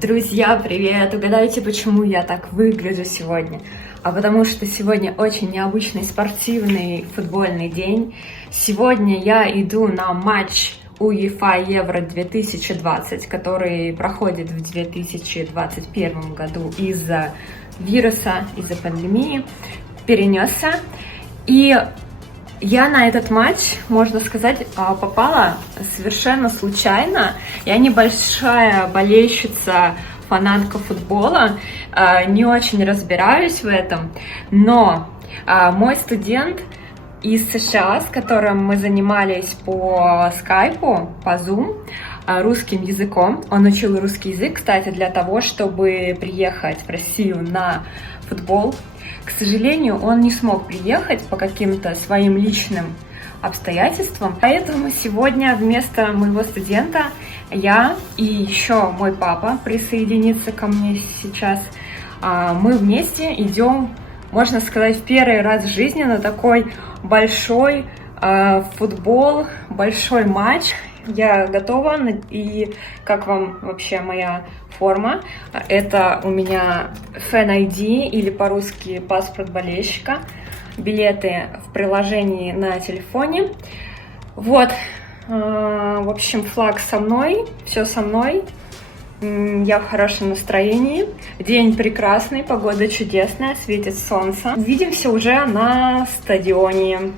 Друзья, привет! Угадайте, почему я так выгляжу сегодня? А потому что сегодня очень необычный спортивный футбольный день. Сегодня я иду на матч УЕФА Евро 2020, который проходит в 2021 году из-за вируса, из-за пандемии, перенесся. И я на этот матч, можно сказать, попала совершенно случайно. Я небольшая болельщица, фанатка футбола, не очень разбираюсь в этом, но мой студент из США, с которым мы занимались по скайпу, по Zoom, русским языком, он учил русский язык, кстати, для того, чтобы приехать в Россию на футбол. К сожалению, он не смог приехать по каким-то своим личным обстоятельствам, поэтому сегодня вместо моего студента я и еще мой папа присоединится ко мне сейчас. Мы вместе идем, можно сказать, в первый раз в жизни на такой большой футбол, большой матч. Я готова, и как вам вообще моя форма? Это у меня Fan ID или по-русски паспорт болельщика, билеты в приложении на телефоне. Вот, в общем, флаг со мной, все со мной. Я в хорошем настроении. День прекрасный, погода чудесная, светит солнце. Увидимся уже на стадионе.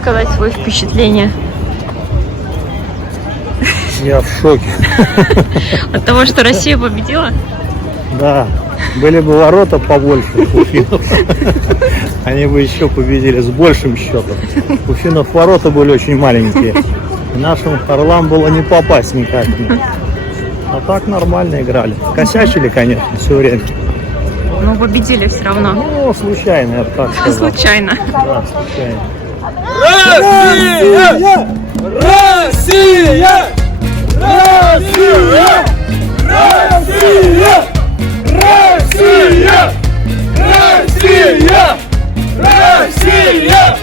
сказать свои впечатления? Я в шоке. От того, что Россия победила? Да, были бы ворота побольше у финнов, они бы еще победили с большим счетом. У финнов ворота были очень маленькие, и нашим орлам было не попасть никак. А так нормально играли. Косячили, конечно, все время. Ну, победили все равно. Ну, случайно, я бы так сказал. Случайно. Да, случайно. Россия! Россия! Россия! Россия! Россия! Россия! Россия!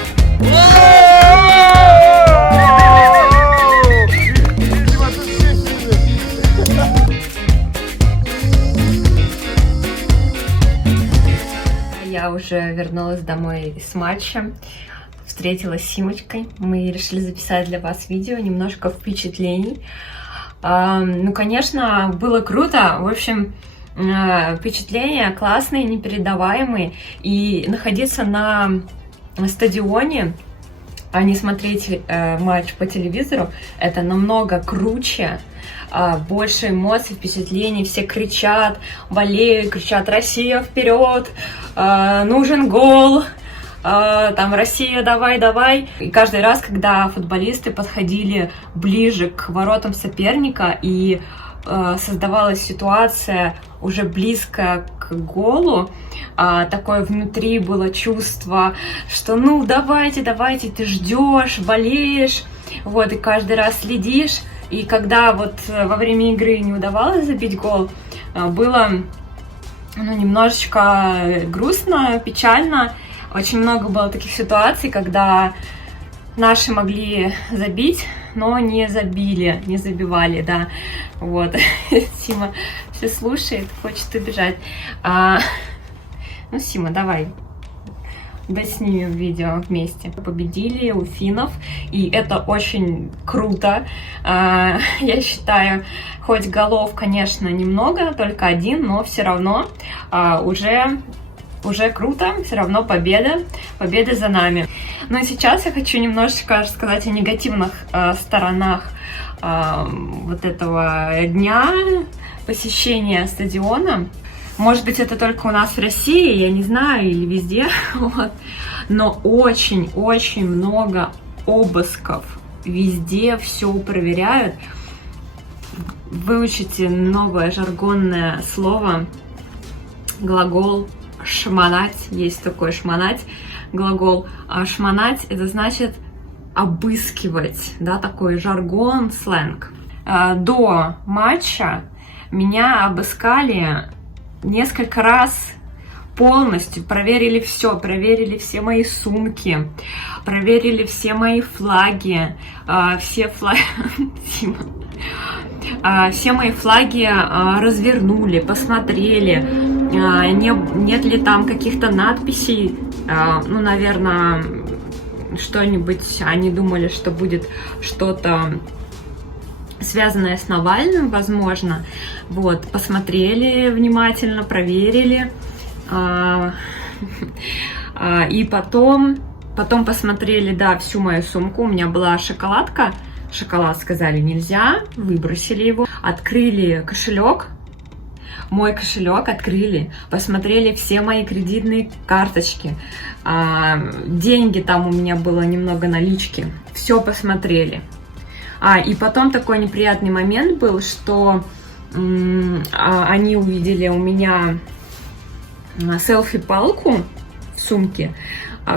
Я уже вернулась домой с матча, встретилась с Симочкой. Мы решили записать для вас видео, немножко впечатлений. Ну, конечно, было круто. В общем, впечатления классные, непередаваемые. И находиться на стадионе, а не смотреть матч по телевизору, это намного круче. Больше эмоций, впечатлений, все кричат, болеют, кричат: «Россия, вперед! Нужен гол! Там Россия, давай, давай!» И каждый раз, когда футболисты подходили ближе к воротам соперника и создавалась ситуация уже близкая к голу, такое внутри было чувство, что ну давайте, давайте, ты ждешь, болеешь, вот, и каждый раз следишь. И когда вот во время игры не удавалось забить гол, было немножечко грустно, печально. Очень много было таких ситуаций, когда наши могли забить, но не забили, не забивали, да. Вот. Сима все слушает, хочет убежать. Ну, Сима, давай. Доснимем видео вместе. Победили у финнов, и это очень круто. Я считаю, хоть голов, конечно, немного, только один, но все равно уже круто, все равно победа за нами. Но сейчас я хочу немножечко рассказать о негативных сторонах вот этого дня посещения стадиона. Может быть, это только у нас в России, я не знаю, или везде, вот. Но очень-очень много обысков. Везде все проверяют. Выучите новое жаргонное слово, глагол «шмонать». Есть такой «шмонать» глагол. А «шмонать» — это значит обыскивать, да, такой жаргон, сленг. До матча меня обыскали несколько раз полностью, проверили все мои сумки, проверили все мои флаги, все мои флаги развернули, посмотрели, нет ли там каких-то надписей, ну, наверное, что-нибудь, они думали, что будет что-то связанное с Навальным, возможно. Вот, посмотрели внимательно, проверили. И потом посмотрели, да, всю мою сумку. У меня была шоколадка. Шоколад сказали нельзя, выбросили его. Открыли кошелек. Мой кошелек открыли, посмотрели все мои кредитные карточки. Деньги там у меня было немного налички. Все посмотрели. И потом такой неприятный момент был, что они увидели у меня селфи-палку в сумке,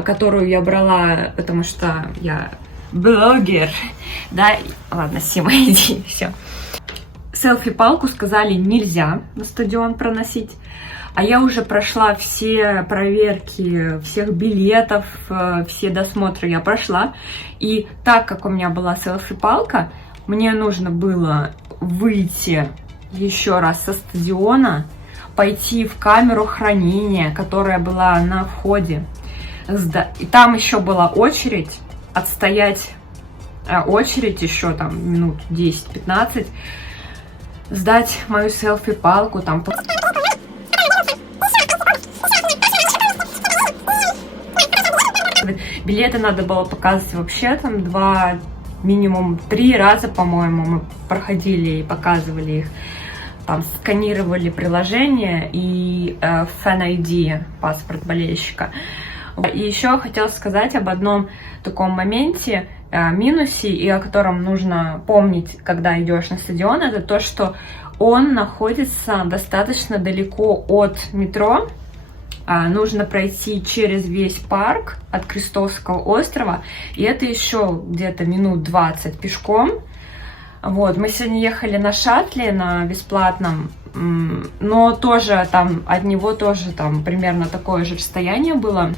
которую я брала, потому что я блогер, да, ладно, Сима, иди, все. Селфи-палку сказали нельзя на стадион проносить, а я уже прошла все проверки всех билетов, все досмотры я прошла, и так как у меня была селфи-палка, мне нужно было выйти еще раз со стадиона, пойти в камеру хранения, которая была на входе, и там еще была очередь, отстоять очередь еще там минут 10-15, сдать мою селфи-палку, там Билеты надо было показывать вообще там 2, минимум 3 раза, по-моему, мы проходили и показывали их. Там сканировали приложение и Fan ID, паспорт болельщика. И еще хотела сказать об одном таком моменте, минусе, и о котором нужно помнить, когда идешь на стадион, это то, что он находится достаточно далеко от метро. Нужно пройти через весь парк от Крестовского острова, и это еще где-то минут 20 пешком. Вот, мы сегодня ехали на шаттле, на бесплатном, но тоже там от него тоже там примерно такое же расстояние было.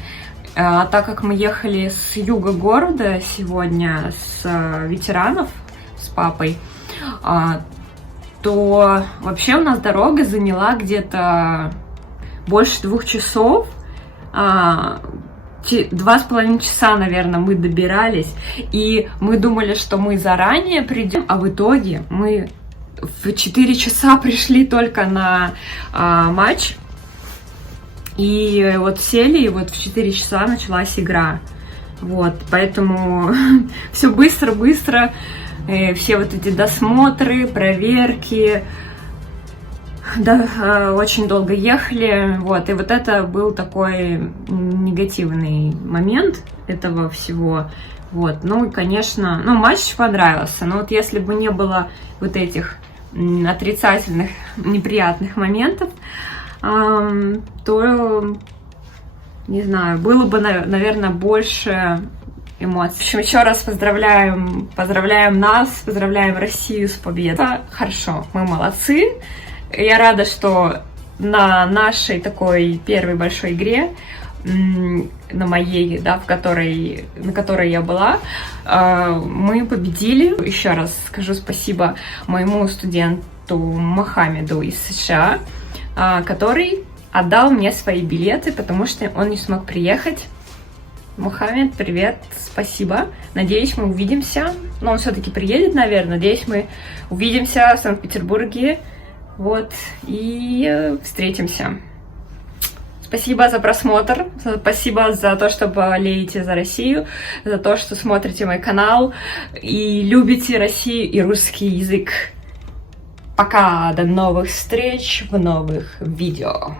А так как мы ехали с юга города сегодня, с ветеранов, с папой, то вообще у нас дорога заняла где-то больше 2 часов. 2,5 часа, наверное, мы добирались, и мы думали, что мы заранее придем, а в итоге мы в 4 часа пришли только на матч, и вот сели, и вот в 4 часа началась игра. Вот, поэтому все быстро-быстро, все вот эти досмотры, проверки, да, очень долго ехали, вот, и вот это был такой негативный момент этого всего, вот, ну, и, конечно, ну, матч понравился, но вот если бы не было вот этих отрицательных, неприятных моментов, то, не знаю, было бы, наверное, больше эмоций. В общем, еще раз поздравляем нас, поздравляем Россию с победой. Хорошо, мы молодцы. Я рада, что на нашей такой первой большой игре, на моей, да, на которой я была, мы победили. Еще раз скажу спасибо моему студенту Мохаммеду из США, который отдал мне свои билеты, потому что он не смог приехать. Мохаммед, привет, спасибо. Надеюсь, мы увидимся. Но он все-таки приедет, наверное. Надеюсь, мы увидимся в Санкт-Петербурге. Вот, и встретимся. Спасибо за просмотр, спасибо за то, что болеете за Россию, за то, что смотрите мой канал и любите Россию и русский язык. Пока, до новых встреч в новых видео.